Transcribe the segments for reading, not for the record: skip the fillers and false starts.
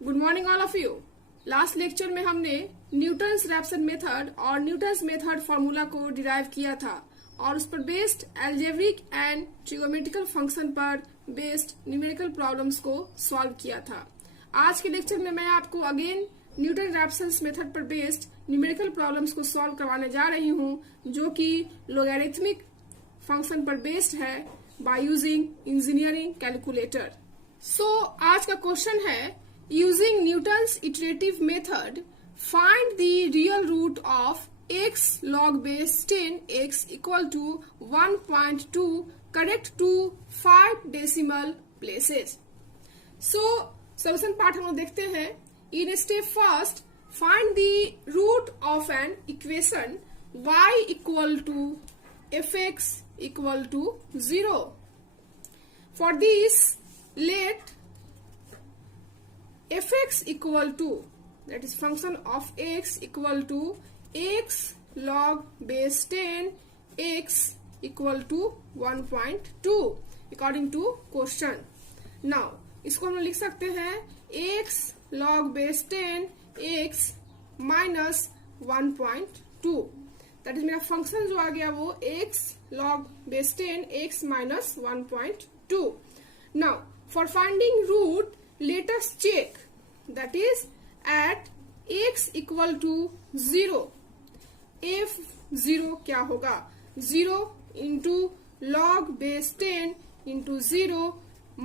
Good morning all of you. Last lecture में हमने Newton's Raphson method और Newton's method formula को derive किया था और उस पर बेस्ड एल्जेब्रिक एंड ट्रिगोमेट्रिकल फंक्शन पर बेस्ड न्यूमेरिकल प्रॉब्लम्स को सॉल्व किया था। आज के लेक्चर में मैं आपको अगेन न्यूटन रैप्सन मेथड पर बेस्ड न्यूमेरिकल प्रॉब्लम्स को सॉल्व करवाने जा रही हूँ, जो कि लोगैरिथमिक फंक्शन पर बेस्ड है बाय यूजिंग इंजीनियरिंग कैलकुलेटर। सो आज का क्वेश्चन है, using Newton's iterative method find the real root of x log base 10 x equal to 1.2 correct to 5 decimal places। So solution part हम लोग देखते हैं। In step first, find the root of an equation y equal to fx equal to 0। For this, let fx equal to, that is function of x equal to x log base 10 x equal to 1.2 according to question। Now इसको हम लिख सकते हैं x log base 10 x minus 1.2, that is मेरा function जो आ गया वो x log base 10 x minus 1.2। Now for finding root, let us check, that is at x equal to 0, f0 क्या होगा, 0 into log base 10 into 0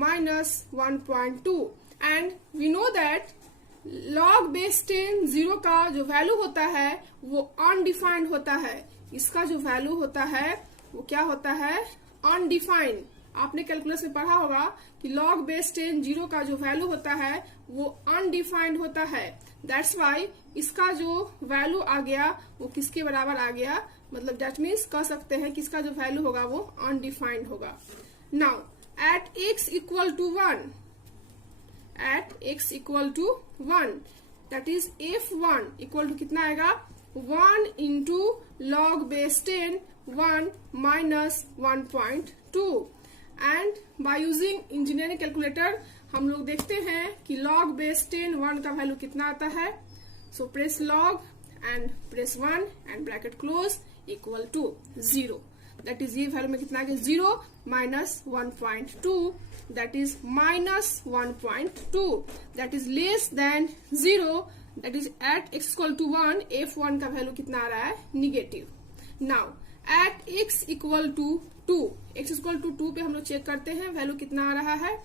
minus 1.2, and we know that log base 10 0 का जो value होता है वो undefined होता है। इसका जो वैल्यू होता है वो क्या होता है, अनडिफाइंड। आपने कैलकुलस में पढ़ा होगा कि log base 10 0 का जो वैल्यू होता है वो अनडिफाइंड होता है। दैट्स वाई इसका जो वैल्यू आ गया वो किसके बराबर आ गया, मतलब दैट मीन्स कह सकते हैं कि इसका जो वैल्यू होगा वो अनडिफाइंड होगा। Now at x equal to 1, at x equal to 1, that is f1 equal to कितना आएगा, 1 into log base 10 1 minus 1.2, and by using engineering calculator हम लोग देखते हैं कि log base 10 1 का वैल्यू कितना आता है। So press log and press 1 and bracket close equal to 0, that is ये वैल्यू में कितना आ गया, 0 minus 1.2, that is minus 1.2, that is less than 0, that is at x equal to 1 f1 का वैल्यू कितना आ रहा है, negative. Now at x equal to 2, x equal to 2 पे हम लोग चेक करते हैं वैल्यू कितना आ रहा है,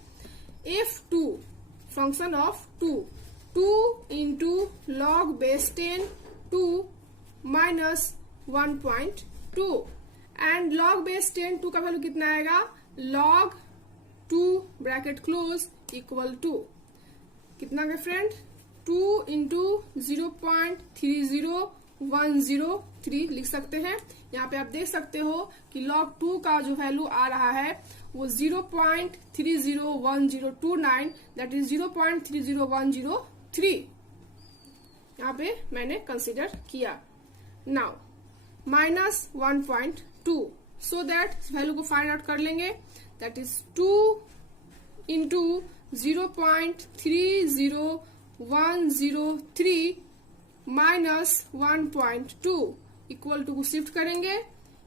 f2 function of 2 into log base 10 2 minus 1.2, and log base 10 2 का वैल्यू कितना आएगा, log 2 bracket close equal to कितना गया फ्रेंड, 2 इंटू 0.30103 लिख सकते हैं। यहाँ पे आप देख सकते हो कि log 2 का जो वैल्यू आ रहा है वो 0.301029, दैट इज 0.30103 यहाँ पे मैंने कंसिडर किया। Now minus 1.2, so that value को फाइंड आउट कर लेंगे, that is 2 into 0.30103 minus 1.2 equal to को शिफ्ट करेंगे,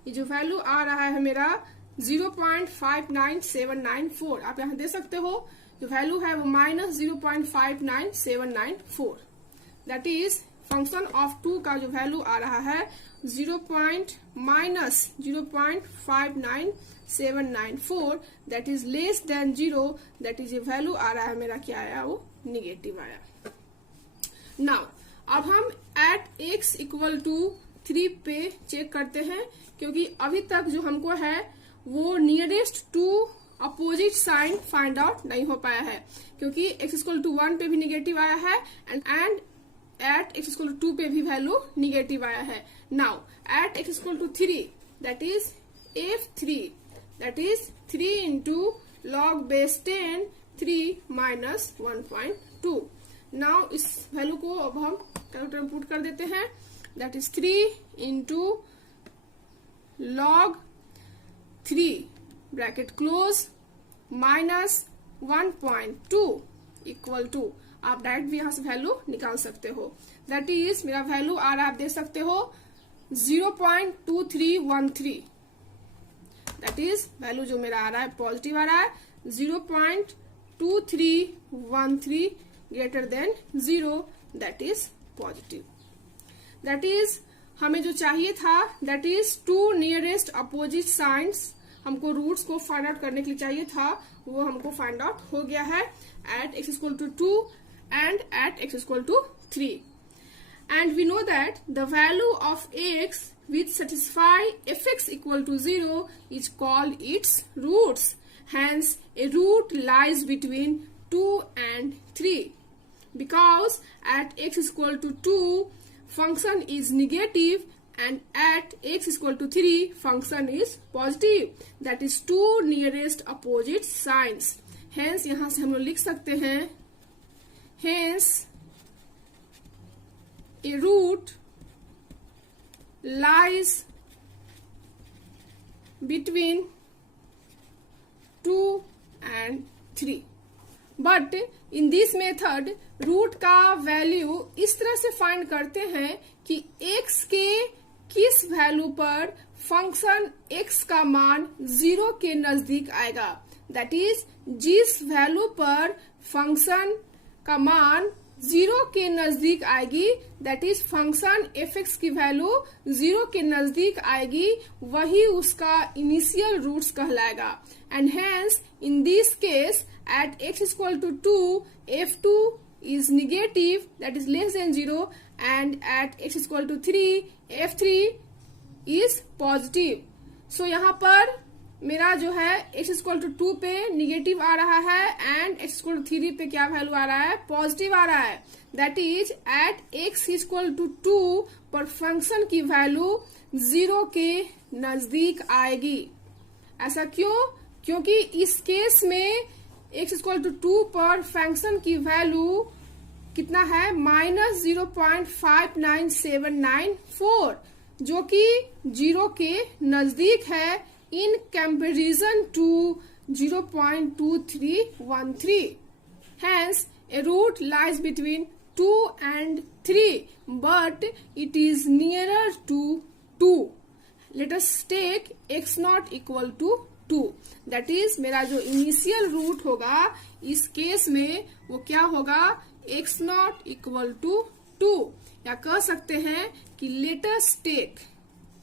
ये जो वैल्यू आ रहा है मेरा 0.59794, आप यहाँ दे सकते हो जो वैल्यू है वो minus 0.59794, that is function of 2 का जो वैल्यू आ रहा है minus 0.59794, that is less than 0, that is ये वैल्यू आ रहा है मेरा क्या आया, वो निगेटिव आया। नाउ अब हम एट x इक्वल टू 3 पे चेक करते हैं, क्योंकि अभी तक जो हमको है वो nearest to opposite sign find out नहीं हो पाया है, क्योंकि x इक्वल टू 1 पे भी निगेटिव आया है and at x equal to 2 पे भी वैल्यू निगेटिव आया है। Now at x equal to 3, that is f3, that is 3 into log base 10 3 minus 1.2। Now इस वैल्यू को अब हम कैलकुलेटर में पुट कर देते हैं, that is 3 into log 3 bracket close minus 1.2 equal to, आप डायरेक्ट भी यहाँ से वैल्यू निकाल सकते हो। दैट इज मेरा वैल्यू आ रहा है, आप देख सकते हो 0.2313। दैट इज वैल्यू जो मेरा आ रहा है पॉजिटिव आ रहा है 0.2313 greater than 0, that is positive. That is हमें जो चाहिए था that is to nearest opposite signs, हमको रूट्स को फाइंड आउट करने के लिए चाहिए था, वो हमको फाइंड आउट हो गया है at x equal to 2 and at x equal to 3। And we know that the value of x which satisfy fx equal to 0 is called its roots. Hence, a root lies between 2 and 3. Because at x is equal to 2, function is negative and at x is equal to 3, function is positive. That is two nearest opposite signs. Hence, यहाँ से हम लोग लिख सकते हैं hence a root lies between 2 and 3. But in this method, root का value इस तरह से फाइंड करते हैं कि x के किस वैल्यू पर फंक्शन x का मान 0 के नजदीक आएगा। दैट इज जिस वैल्यू पर फंक्शन का मान 0 के नजदीक आएगी, दैट इज फंक्शन fx की वैल्यू 0 के नजदीक आएगी, वही उसका इनिशियल रूट्स कहलाएगा। And hence in this case at x equal to 2, f2 is negative, that is less than 0, and at x is equal to 3, f3 is positive. So यहाँ पर मेरा जो है x is equal to 2 पे negative आ रहा है and x is equal to 3 पे क्या वैल्यू आ रहा है, पॉजिटिव आ रहा है। That is at x is equal to 2 पर फंक्शन की वैल्यू 0 के नजदीक आएगी। ऐसा क्यों? क्योंकि इस केस में x इक्वल टू 2 पर फंक्शन की वैल्यू कितना है, -0.59794, जो कि 0 के नजदीक है in comparison to 0.2313। Hence, a root lies between 2 and 3, but it is nearer to 2. Let us take x0 equal to 2. That is मेरा जो इनिशियल रूट होगा इस केस में वो क्या होगा, x0 इक्वल टू 2, या कह सकते हैं कि let's take,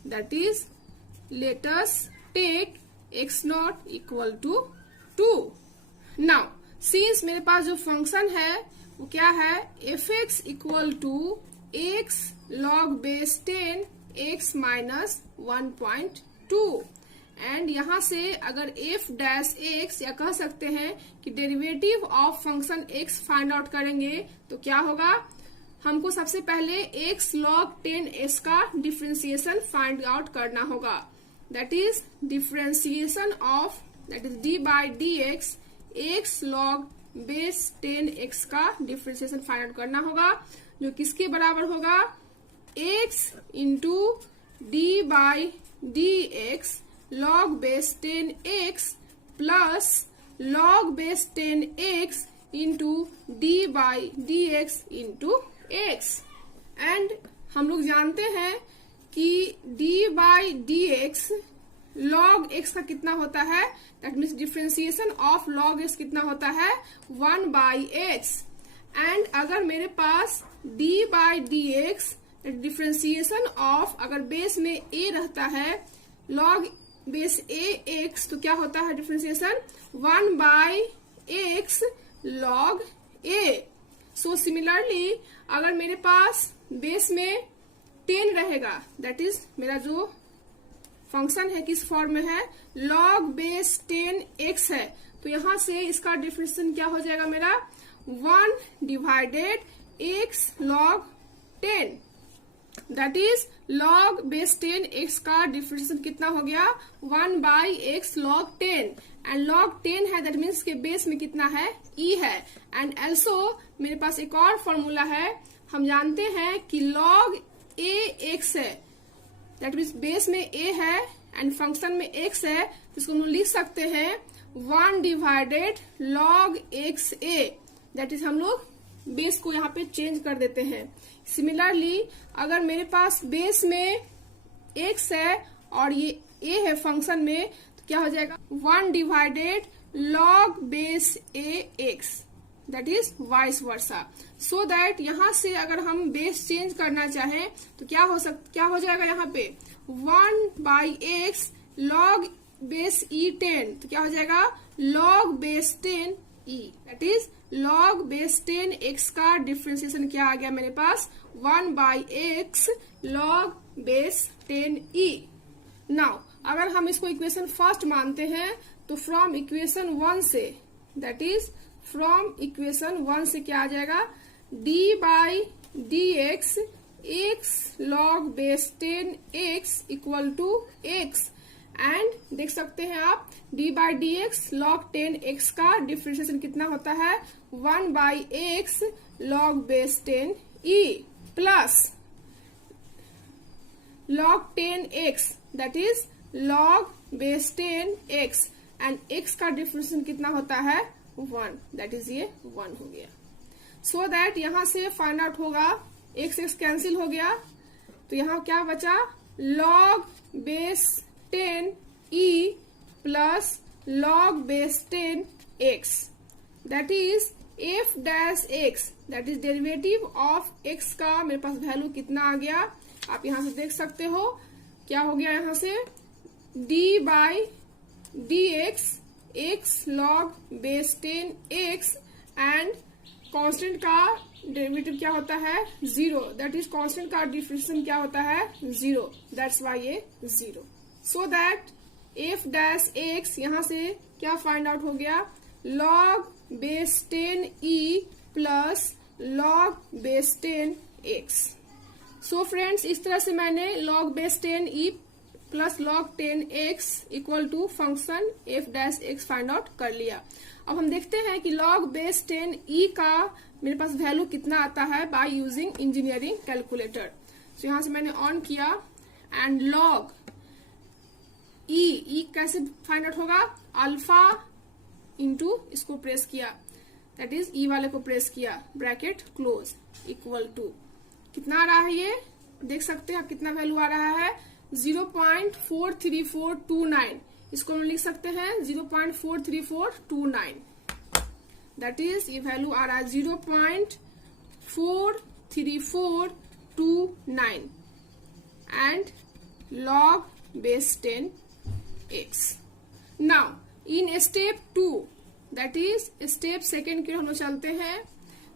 that is let's take x0 equal to 2। Now since मेरे पास जो फंक्शन है वो क्या है, fx equal to x log base 10 x minus 1.2। And यहां से अगर f डैश x, या कह सकते हैं कि derivative of function x find out करेंगे तो क्या होगा, हमको सबसे पहले x log 10s का डिफरेंशिएशन फाइंड आउट करना होगा। That is differentiation of that is d by D x, x log base 10x का डिफरेंशिएशन फाइंड आउट करना होगा, जो किसके बराबर होगा, x into D by D x log base 10x plus log base 10x into D by D x into x. And हम लोग जानते हैं कि d by D x log x का कितना होता है, that means differentiation of log x कितना होता है, 1 बाई एक्स। एंड अगर मेरे पास d by D x differentiation of अगर बेस में a रहता है log बेस ए एक्स, तो क्या होता है differentiation 1 by x log A. So similarly अगर मेरे पास बेस में 10 रहेगा, दैट इज मेरा जो फंक्शन है किस फॉर्म में है, log बेस 10x है, तो यहां से इसका डिफरेंशिएशन क्या हो जाएगा मेरा, 1 divided x log 10, that is log base 10x का डिफरेंशिएशन कितना हो गया, 1 by x log 10, and log 10 है दैट मीन्स के बेस में कितना है, e है। एंड ऑल्सो मेरे पास एक और फॉर्मूला है, हम जानते हैं कि log a x है, दैट मीन्स बेस में a है एंड फंक्शन में x है, तो इसको हम लोग लिख सकते हैं 1 divided log x a, that is हम लोग बेस को यहाँ पे चेंज कर देते हैं। सिमिलरली अगर मेरे पास बेस में x है और ये a है फंक्शन में, तो क्या हो जाएगा 1 divided log base a x, that is vice versa. So that यहाँ से अगर हम बेस चेंज करना चाहें तो क्या हो जाएगा यहाँ पे 1/x log बेस e 10, तो क्या हो जाएगा log base 10 e, that is log base 10 x का डिफ्रेंसिएशन क्या आ गया मेरे पास 1/x log base 10 e। Now अगर हम इसको इक्वेशन फर्स्ट मानते हैं तो फ्रॉम इक्वेशन 1 से, दैट इज फ्रॉम इक्वेशन 1 से क्या आ जाएगा d/dx x log base 10 x equal to x, and देख सकते हैं आप d/dx log 10 x का डिफरेंशिएशन कितना होता है 1/x log base 10 e plus log 10 x, that is log base 10 x, and x का डिफरेंशिएशन कितना होता है 1, दैट इज ये 1 हो गया। सो दैट यहां से फाइंड आउट होगा x कैंसिल हो गया, तो यहाँ क्या बचा log base 10 e plus log base 10 x, that is f dash x, that is derivative of x का मेरे पास वैल्यू कितना आ गया, आप यहाँ से देख सकते हो क्या हो गया यहाँ से d/dx x log base 10 x, and constant का डेरिवेटिव क्या होता है 0, दैट इज कांस्टेंट का डिफरेंशिएशन क्या होता है 0, दैट्स वाई ये 0। So that f dash x यहाँ से क्या फाइंड आउट हो गया log base 10 e plus log base 10 x। So friends इस तरह से मैंने log base 10 e plus log 10 x equal to function f dash x find out कर लिया। अब हम देखते हैं कि log बेस 10 e का मेरे पास वैल्यू कितना आता है बाय यूजिंग इंजीनियरिंग कैलकुलेटर। तो यहाँ से मैंने ऑन किया एंड log e कैसे फाइंड आउट होगा अल्फा इंटू इसको प्रेस किया, दैट इज e वाले को प्रेस किया ब्रैकेट क्लोज इक्वल टू कितना आ रहा है, ये देख सकते हैं आप कितना वैल्यू आ रहा है 0.43429, इसको हम लिख सकते हैं 0.43429, दैट इज ये वैल्यू आ रहा है 0.43429 and log base 10 x। Now in step 2, that is step second के हम लोग चलते हैं,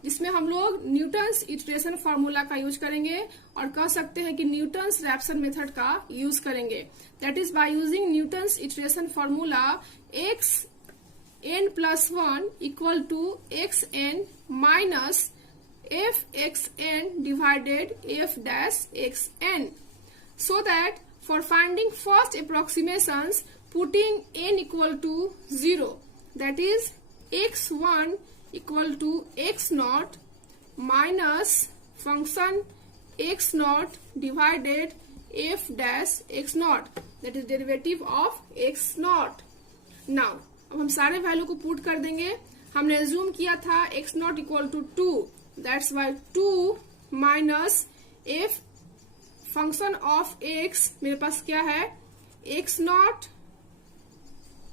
जिसमें हम लोग न्यूटन्स इटरेशन फार्मूला का यूज करेंगे और कह सकते हैं कि न्यूटन्स रैप्सन मेथड का यूज करेंगे, that is by using Newton's iteration formula x n plus 1 equal to x n minus f x n divided f dash x n, so that for finding first approximations putting n equal to 0, that is x1 equal to x naught minus function x naught divided f dash x naught, that is derivative of x naught। now अब हम सारे value को put कर देंगे। हमने assume किया था x naught equal to 2, that's why 2 minus f function of x मेरे पास क्या है x naught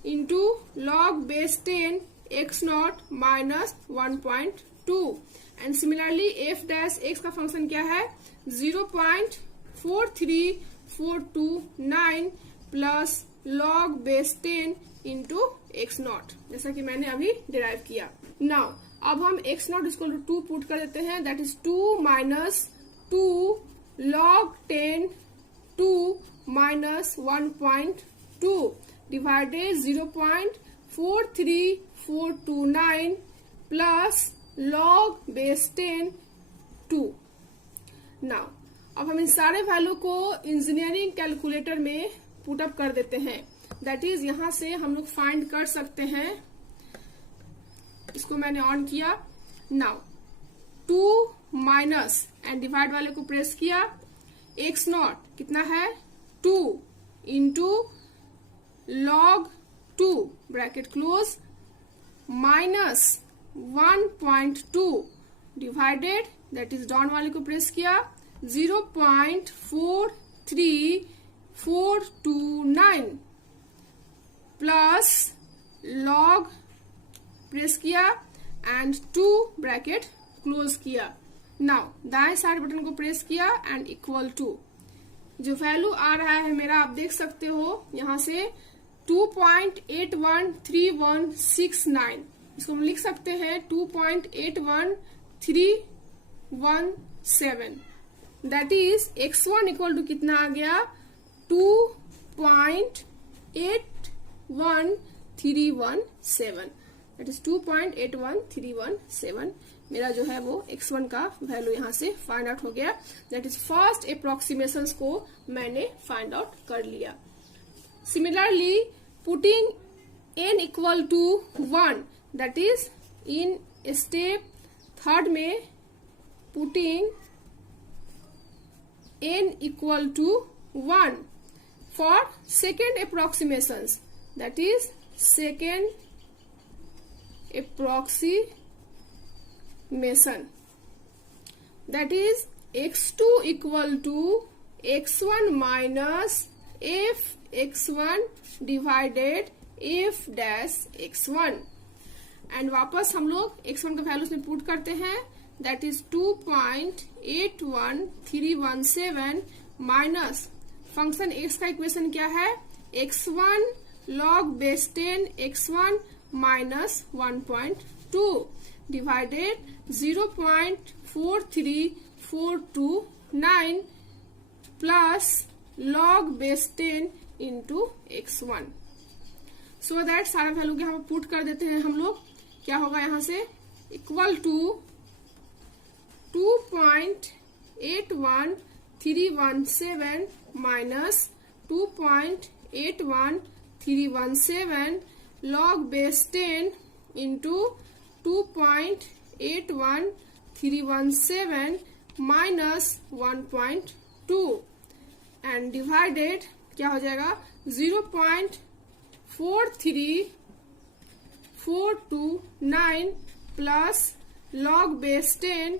into log base 10 x naught minus 1.2, and similarly f dash x का फंक्शन क्या है 0.43429 plus log base 10 into x naught, जैसा कि मैंने अभी डिराइव किया। नाउ अब हम x naught equal to 2 put कर देते हैं, that is 2 minus 2 log 10 2 minus 1.2 divided 0.43429 plus log base 10 2। Now अब हम इन सारे वैल्यू को इंजीनियरिंग कैलकुलेटर में पुट अप कर देते हैं, दैट इज यहां से हम लोग फाइंड कर सकते हैं, इसको मैंने ऑन किया। नाउ 2 माइनस एंड डिवाइड वाले को प्रेस किया, x नॉट कितना है 2 into log 2 bracket close minus 1.2 divided, that is down वाले को प्रेस किया, 0.43429 प्लस लॉग प्रेस किया एंड 2 ब्रैकेट क्लोज किया। नाउ दाएं साइड बटन को प्रेस किया एंड इक्वल टू, जो वैल्यू आ रहा है मेरा आप देख सकते हो यहां से 2.813169, इसको हम लिख सकते हैं 2.81317, that is x1 equal to कितना आ गया 2.81317, दैट इज 2.81317 मेरा जो है वो x1 का वैल्यू यहां से फाइंड आउट हो गया। दैट इज फर्स्ट अप्रोक्सीमेशंस को मैंने फाइंड आउट कर लिया। Similarly putting n equal to 1, that is in step third में putting n equal to 1 for second approximations, that is second approximation, that is x2 equal to x1 minus f x1 divided f dash x1, and वापस हम लोग x1 का value इसमें put करते हैं, that is 2.81317 minus function x का equation क्या है, x1 log base 10 x1 minus 1.2 divided 0.43429 plus log base 10 into x1, so that सारा वैल्यू के हम पुट कर देते हैं हम लोग, क्या होगा यहां से equal to 2.81317 minus 2.81317 log base 10 into 2.81317 minus 1.2 and divided क्या हो जाएगा 0.43429 plus log base 10।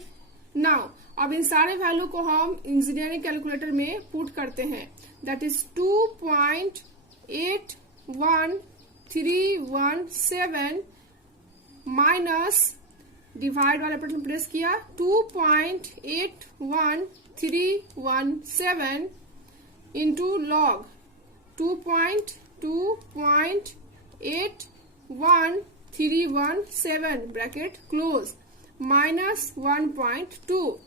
नाउ अब इन सारे वैल्यू को हम इंजीनियरिंग कैलकुलेटर में पुट करते हैं, दैट इज 2.81317 माइनस डिवाइड वाले बटन प्रेस किया 2.81317 into log 2.81317 bracket close minus 1.2,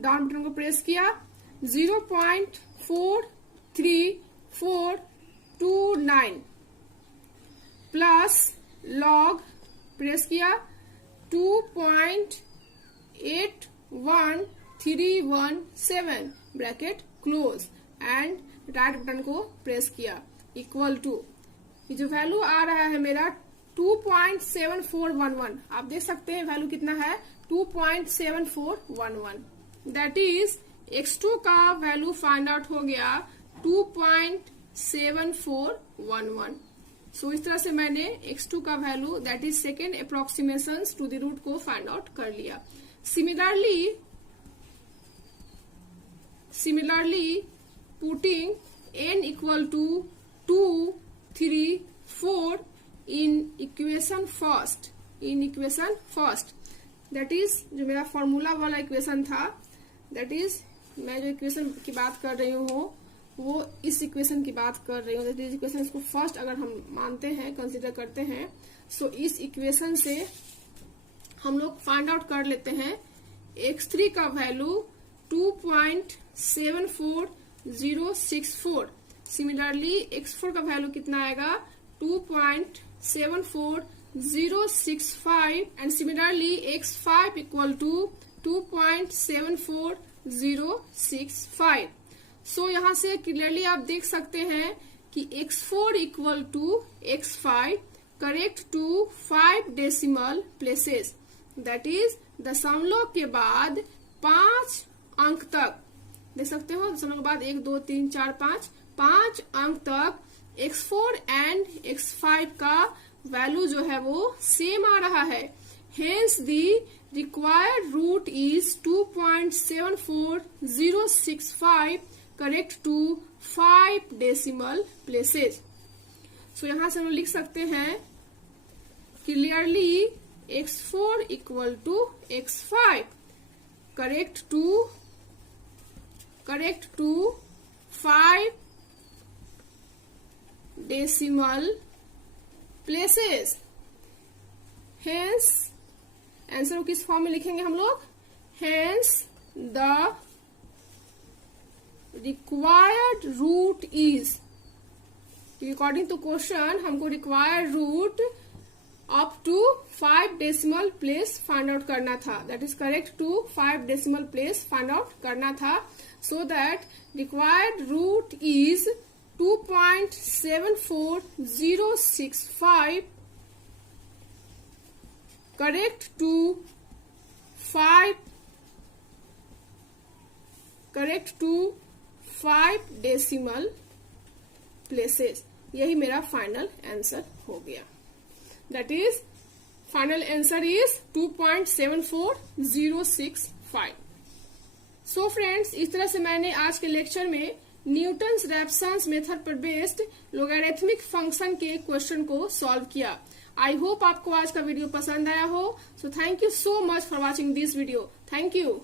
down button को प्रेस किया 0.43429 प्लस लॉग प्रेस किया 2.81317 bracket close and right button को प्रेस किया इक्वल टू, ये जो वैल्यू आ रहा है मेरा 2.7411, आप देख सकते हैं वैल्यू कितना है 2.7411, दैट इज x2 का वैल्यू फाइंड आउट हो गया 2.7411। सो इस तरह से मैंने x2 का value that is second approximation to the root को फाइंड आउट कर लिया। Similarly putting n equal to 2, 3, 4 in equation first, that is जो मेरा फॉर्मूला वाला इक्वेशन था, दैट इज मैं जो इक्वेशन की बात कर रही हूँ वो इस इक्वेशन की बात कर रही हूँ, दैट इज इक्वेशन को फर्स्ट अगर हम मानते हैं कंसीडर करते हैं, सो इस इक्वेशन से हम लोग फाइंड आउट कर लेते हैं x3 का वैल्यू 2.74064, सिमिलरली x4 का वैल्यू कितना आएगा 2.74065 and similarly x5 equal to 2.74065। So यहाँ से क्लियरली आप देख सकते हैं कि x4 equal to x5 correct to 5 decimal places, that is दशमलव के बाद 5 अंक तक, देख सकते हो दशमलव के बाद 1 2 3 4 5 अंक तक x4 एंड x5 का वैल्यू जो है वो सेम आ रहा है, hence the required root is 2.74065 correct to 5 decimal places. So यहाँ से हम लिख सकते हैं clearly x4 equal to x5 correct to 5 decimal places. Hence answer को किस फॉर्म में लिखेंगे हम लोग? Hence the required root is, according to question हमको required root up to 5 decimal place find out करना था. That is correct to 5 decimal place find out करना था. So that required root is 2.74065 correct to 5 decimal places. यही मेरा final answer हो गया. That is final answer is 2.74065. So friends, इस तरह से मैंने आज के लेक्चर में न्यूटन्स रैप्सन्स मेथड पर बेस्ड लोगैरिथमिक फंक्शन के क्वेश्चन को सॉल्व किया. आई होप आपको आज का वीडियो पसंद आया हो. So thank you so much for watching this video. Thank you.